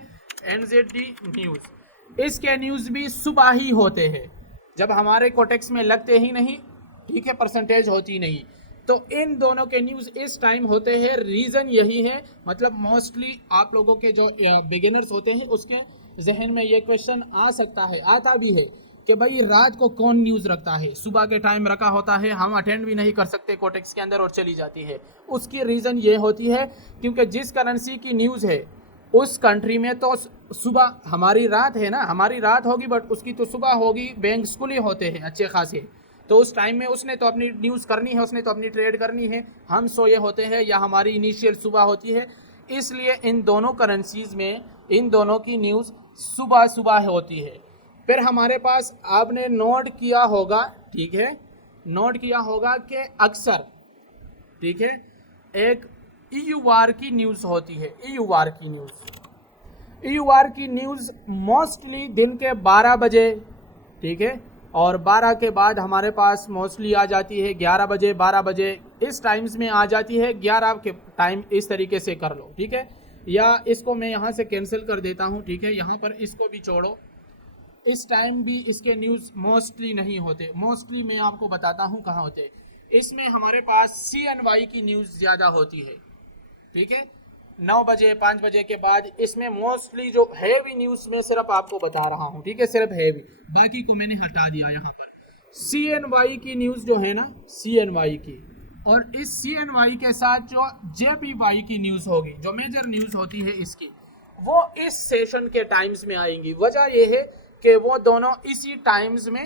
NZD न्यूज़, इसके न्यूज़ भी सुबह ही होते हैं, जब हमारे कोटेक्स में लगते ही नहीं, ठीक है, परसेंटेज होती नहीं। तो इन दोनों के न्यूज़ इस टाइम होते हैं। रीज़न यही है, मतलब मोस्टली आप लोगों के जो बिगिनर्स होते हैं उसके जहन में ये क्वेश्चन आ सकता है, आता भी है कि भाई रात को कौन न्यूज़ रखता है, सुबह के टाइम रखा होता है, हम अटेंड भी नहीं कर सकते कोटेक्स के अंदर और चली जाती है। उसकी रीज़न ये होती है क्योंकि जिस करेंसी की न्यूज़ है उस कंट्री में तो सुबह हमारी रात है ना, हमारी रात होगी बट उसकी तो सुबह होगी, बैंक खुले होते हैं अच्छे खासे। तो उस टाइम में उसने तो अपनी न्यूज़ करनी है, उसने तो अपनी ट्रेड करनी है, हम सोए होते हैं या हमारी इनिशियल सुबह होती है। इसलिए इन दोनों करेंसीज़ में इन दोनों की न्यूज़ सुबह सुबह होती है। फिर हमारे पास आपने नोट किया होगा, ठीक है, नोट किया होगा कि अक्सर, ठीक है, एक EUR की न्यूज़ होती है। EUR की न्यूज़ मोस्टली दिन के 12 बजे, ठीक है, और 12 के बाद हमारे पास मोस्टली आ जाती है 11 बजे, 12 बजे, इस टाइम्स में आ जाती है। 11 के टाइम इस तरीके से कर लो, ठीक है, या इसको मैं यहाँ से कैंसिल कर देता हूँ, ठीक है, यहाँ पर इसको भी छोड़ो। इस टाइम भी इसके न्यूज़ मोस्टली नहीं होते। मोस्टली मैं आपको बताता हूँ कहाँ होते। इसमें हमारे पास CNY की न्यूज़ ज़्यादा होती है, ठीक है, 9 बजे 5 बजे के बाद। इसमें मोस्टली जो हैवी न्यूज़ में सिर्फ आपको बता रहा हूँ, ठीक है, सिर्फ हैवी, बाकी को मैंने हटा दिया यहाँ पर। CNY की न्यूज़ जो है ना, CNY की, और इस CNY के साथ जो JPY की न्यूज़ होगी, जो मेजर न्यूज़ होती है इसकी, वो इस सेशन के टाइम्स में आएंगी। वजह यह है कि वो दोनों इसी टाइम्स में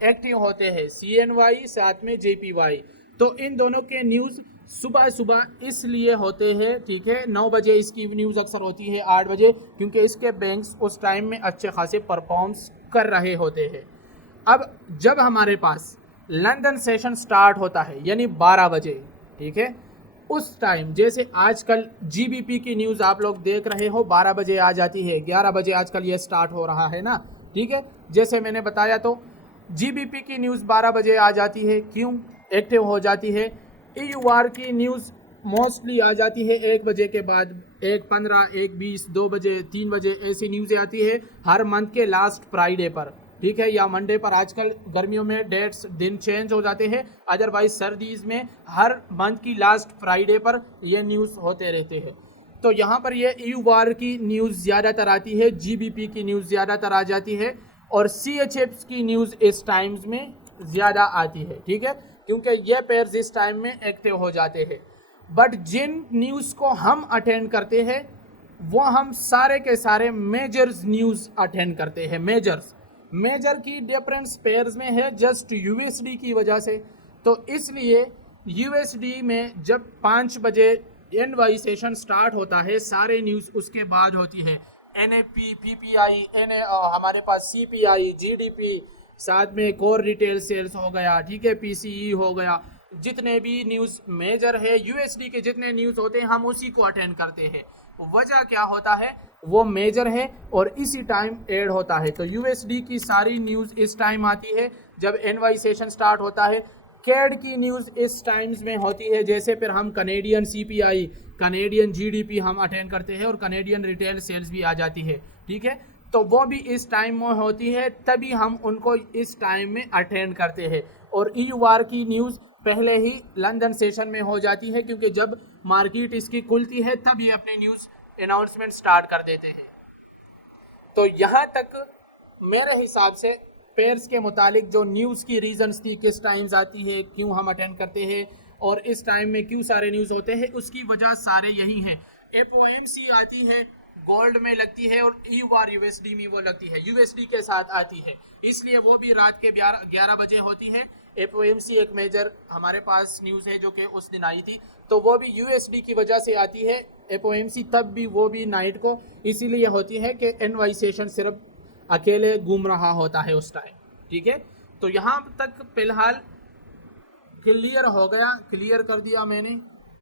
एक्टिव होते हैं, CNY साथ में JPY। तो इन दोनों के न्यूज़ सुबह सुबह इसलिए होते हैं, ठीक है। 9 बजे इसकी न्यूज़ अक्सर होती है, 8 बजे, क्योंकि इसके बैंक्स उस टाइम में अच्छे खासे परफॉर्म्स कर रहे होते हैं। अब जब हमारे पास लंदन सेशन स्टार्ट होता है यानी 12 बजे, ठीक है, उस टाइम जैसे आजकल GBP की न्यूज़ आप लोग देख रहे हो 12 बजे आ जाती है, 11 बजे आजकल ये स्टार्ट हो रहा है ना, ठीक है, जैसे मैंने बताया। तो GBP की न्यूज़ 12 बजे आ जाती है, क्यों एक्टिव हो जाती है। EUR की न्यूज़ मोस्टली आ जाती है 1 बजे के बाद, 1:15, 1:20, 2 बजे, 3 बजे, ऐसी न्यूज़ें आती है हर मंथ के लास्ट फ्राइडे पर, ठीक है, या मंडे पर। आजकल गर्मियों में डेट्स दिन चेंज हो जाते हैं, अदरवाइज सर्दीज़ में हर मंथ की लास्ट फ्राइडे पर ये न्यूज़ होते रहते हैं। तो यहाँ पर ये EUR की न्यूज़ ज़्यादातर आती है, GBP की न्यूज़ ज़्यादातर आ जाती है, और CHF की न्यूज़ इस टाइम्स में ज़्यादा आती है, ठीक है, क्योंकि ये पेयर्स इस टाइम में एक्टिव हो जाते हैं। बट जिन न्यूज़ को हम अटेंड करते हैं वो हम सारे के सारे मेजर्स न्यूज़ अटेंड करते हैं। मेजर की डिफरेंस पेयर्स में है जस्ट USD की वजह से। तो इसलिए USD में जब 5 बजे NY सेशन स्टार्ट होता है, सारे न्यूज़ उसके बाद होती है। NFP, PPI, हमारे पास CPI, GDP, साथ में कोर रिटेल सेल्स हो गया, ठीक है, PCE हो गया, जितने भी न्यूज़ मेजर है, यूएसडी के जितने न्यूज़ होते हैं हम उसी को अटेंड करते हैं। वजह क्या होता है, वो मेजर है और इसी टाइम ऐड होता है। तो यूएसडी की सारी न्यूज़ इस टाइम आती है जब एनवाई सेशन स्टार्ट होता है। कैड की न्यूज़ इस टाइम्स में होती है, जैसे फिर हम कनेडियन सीपीआई, कनेडियन जीडीपी हम अटेंड करते हैं और कनेडियन रिटेल सेल्स भी आ जाती है, ठीक है। तो वो भी इस टाइम में होती है, तभी हम उनको इस टाइम में अटेंड करते हैं। और ईयूआर की न्यूज़ पहले ही लंदन सेशन में हो जाती है, क्योंकि जब मार्केट इसकी खुलती है तब ये अपने न्यूज़ अनाउंसमेंट स्टार्ट कर देते हैं। तो यहाँ तक मेरे हिसाब से पेयर्स के मुतालिक जो न्यूज़ की रीजंस थी, किस टाइम्स आती है, क्यों हम अटेंड करते हैं और इस टाइम में क्यों सारे न्यूज़ होते हैं, उसकी वजह सारे यही हैं। एफओएमसी आती है, गोल्ड में लगती है, और ईयूआर यूएसडी में वो लगती है, यूएसडी के साथ आती है, इसलिए वो भी रात के 11 बजे होती है। एफओएमसी एक मेजर हमारे पास न्यूज़ है जो कि उस दिन आई थी, तो वो भी यूएसडी की वजह से आती है। एफओएमसी तब भी वो भी नाइट को इसीलिए होती है कि एनवाई सेशन सिर्फ अकेले घूम रहा होता है उस टाइम, ठीक है। तो यहाँ तक फिलहाल क्लियर हो गया, क्लियर कर दिया मैंने।